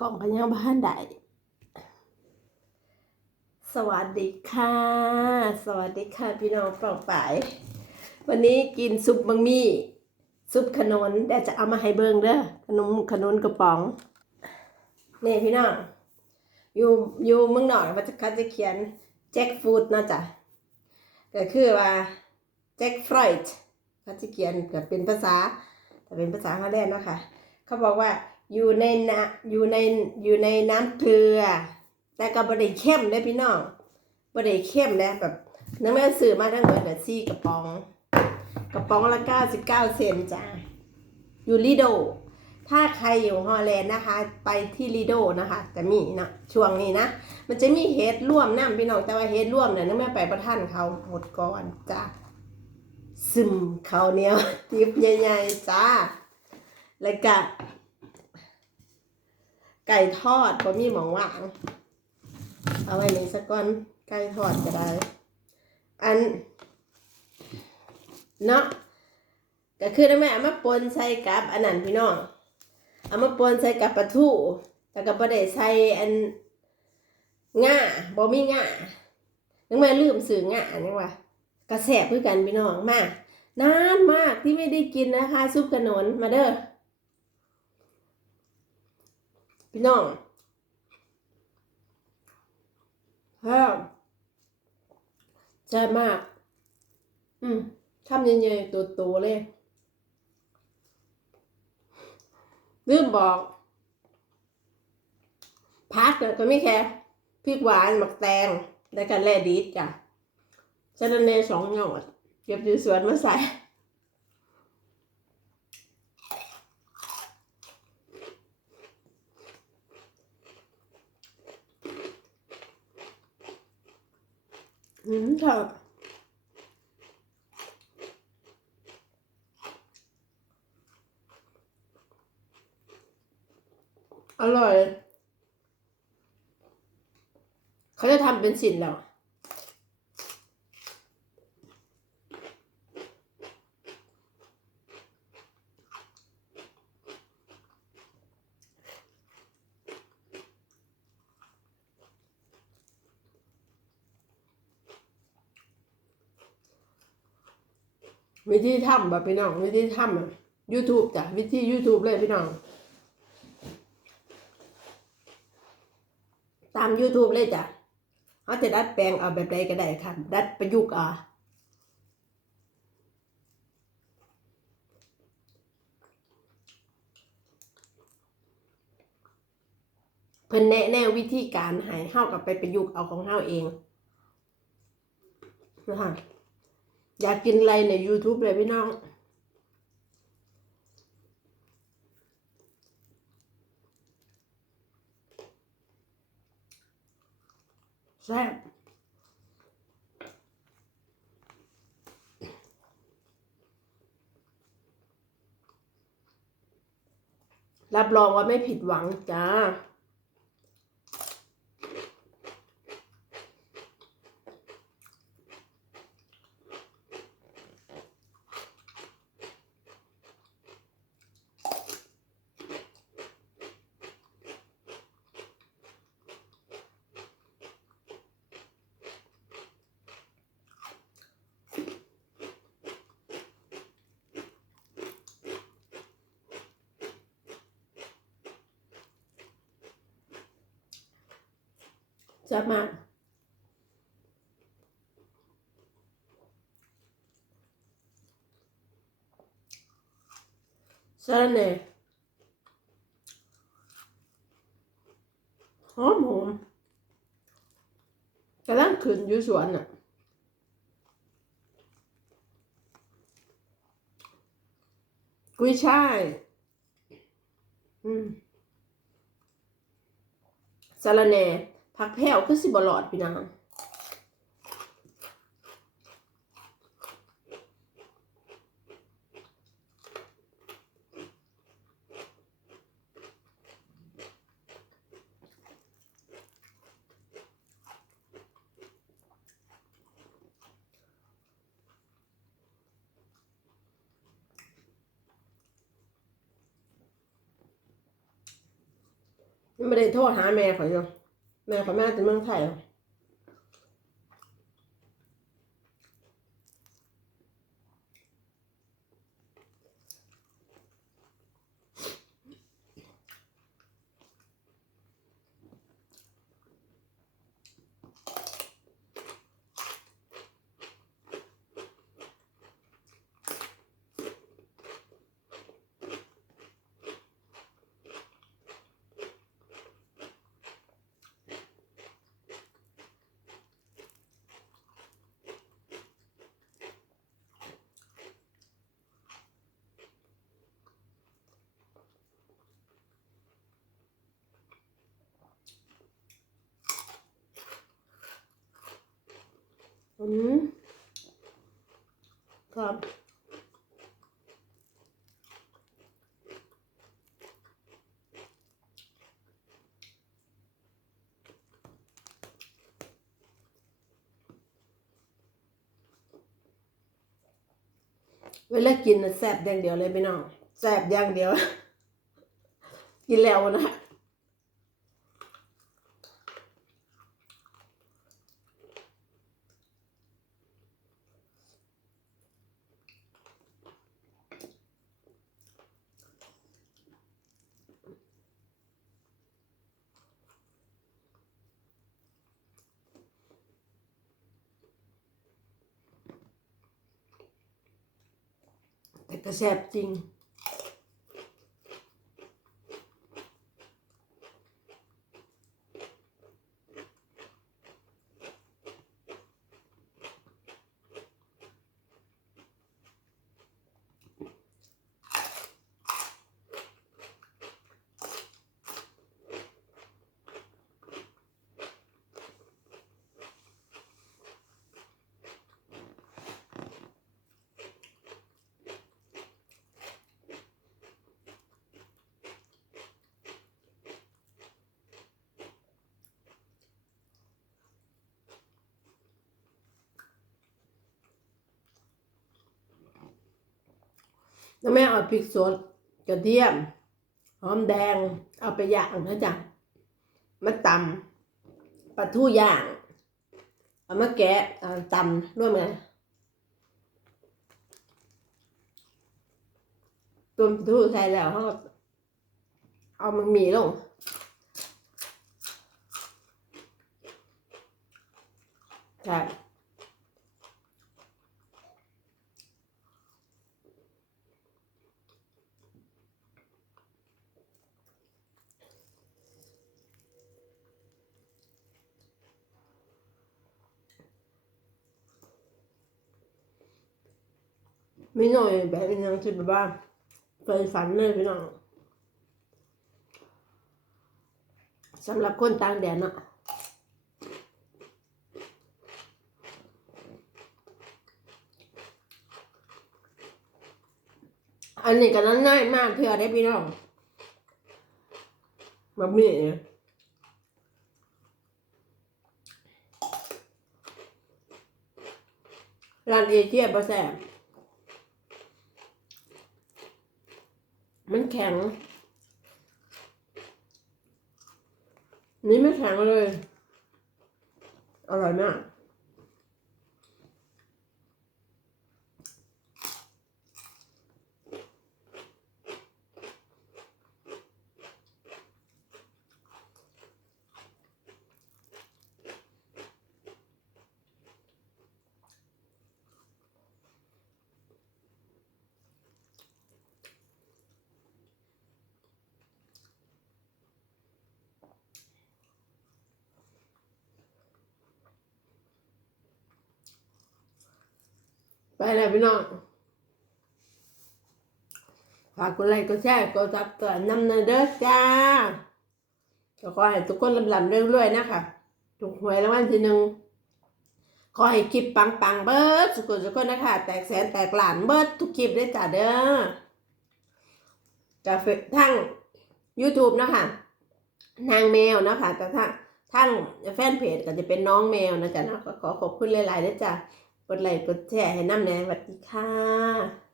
กล่องกันยังบ้านได้สวัสดีค่ะ สวัสดีค่ะพี่น้องเปล่าปายวันนี้กินซุปมังมี่ ซุปขนนเดี๋ยวจะเอามาให้เบิ่งเด้อขนมขนนกระป๋องเนี่พี่น้องอยู่อยู่เมืองนอกมันจะเขาจะเขียนแจ็คฟูดนะจ๊ะก็คือว่าแจ็คฟรอยด์เขาจะเขียนก็เป็นภาษาแต่เป็นภาษาฮอลแลนด์เนาะค่ะ เขาบอกว่า อยู่ในน้ำอยู่ในอยู่ในน้ำเกลือ แต่ก็บริเข้มเลยพี่น้องบริเข้มนะแบบนักแม่สื่อมาทั้งหมดแบบซี่กระป๋อง กระป๋องละเก้าสิบเก้าเซนจ้าอยู่ลีโด ถ้าใครอยู่ฮอลแลนด์นะคะ ไปที่ลีโดนะคะ จะมีนะช่วงนี้นะ มันจะมีเฮดร่วมน้ำพี่น้องแต่ว่าเฮดร่วมเนี่ยนักแม่ไปประท่านเขาหมดก่อนจ้าซึมเขาเนี้ยทิบใหญ่ๆจ้าแล้วก็ ไก่ทอดบ่มีหมองว่าง เอาไว้ในสักก้อนไก่ทอดก็ได้ อัน เนาะก็คือนั่นแม่เอามาปนใส่กับอันนั้นพี่น้องเอามาปนใส่กับปลาทูแล้วก็บ่ได้ใส่อันง่าบ่มีง่านึกแม่ลืมซื้อง่านี่ว่ากระแสบคือกันพี่น้องมากนานมากที่ไม่ได้กินนะคะ ซุปกระนนมาเด้อ พี่น้องฮ่าใช่มาก อืมทำยังไงตัวโตเลย ลืมบอก พักเนี่ยก็ไม่แค่พริกหวานหมักแตงและกันแร่ดีดจ้ะชะเนสองหยอดเก็บอยู่สวนมาใส่ อืมค่ะอร่อย เขาจะทำเป็นสินแล้ว วิธีทำแบบพี่น้องวิธีทำอะ YouTube จ้ะวิธี YouTube เลยพี่น้อง ตาม YouTube เลยจ้ะเขาจะดัดแปลงเอาแบบใดก็ได้ค่ะ ดัดประยุกต์เอาเพิ่นแนะแนววิธีการให้เฮากับไปประยุกต์เอาของเฮาเองนะคะ อยากกินอะไรใน YouTube เลยพี่น้องแซ่บรับรองว่าไม่ผิดหวังจ้า แซ่บมากสาระแหน่หอมหอมกำลังขึ้นอยู่สวนอะกุ้ยช่าย อืมสาระแหน่ ผักแพ้วคือสิบหลอดพี่น้องไม่ได้โทษหาแม่เขาอยู่ แม่เขาแม่จะเมืองไทยืมครับเวลากินนะแซบอย่างเดียวเลยพี่น้องแซบอย่างเดียว กินแล้วนะ แต่แสบจริง แล้วแม่เอาพริกสดกระเทียมหอมแดง เอาไปย่างนะจ๊ะมาตำปลาทูย่าง เอามาแกะเอาตำร่วมกันตัวปลาทูใส่แล้วเขาเอามันหมีลงใช่ ไม่หน่อยแบบเป็นยังที่แบบว่าเคยฝันเลยพี่น้องสำหรับคนต่างแดนอะอันนี้ก็นั้นง่ายมากเพื่อได้พี่น้องแบบนี้ร้านเอเชียบะแซ่บ มันแข็ง นี่ไม่แข็งเลย อร่อยมาก ไปแล้วพี่น้องฝากกดไลค์กดแชร์กดซับกดนำเนยเด้อจ้าก็ขอให้ทุกคนลำลำเรื่อยๆนะคะถูกหวยรางวัลที่หนึ่งขอให้คลิปปังๆเบิร์ดสุกๆสุกคนนะคะ แตกแสนแตกหลานเบิร์ดทุกคลิปได้จ้าเด้อกาเฟทั้ง YouTube นะคะนางแมวนะคะแต่ถ้าทั้งแฟนเพจก็จะเป็นน้องแมวนะจ๊ะนะขอขอบคุณหลายๆด้วยจ้ะ กดไลค์กดแชร์ให้น้ำแน่สวัสดีค่ะ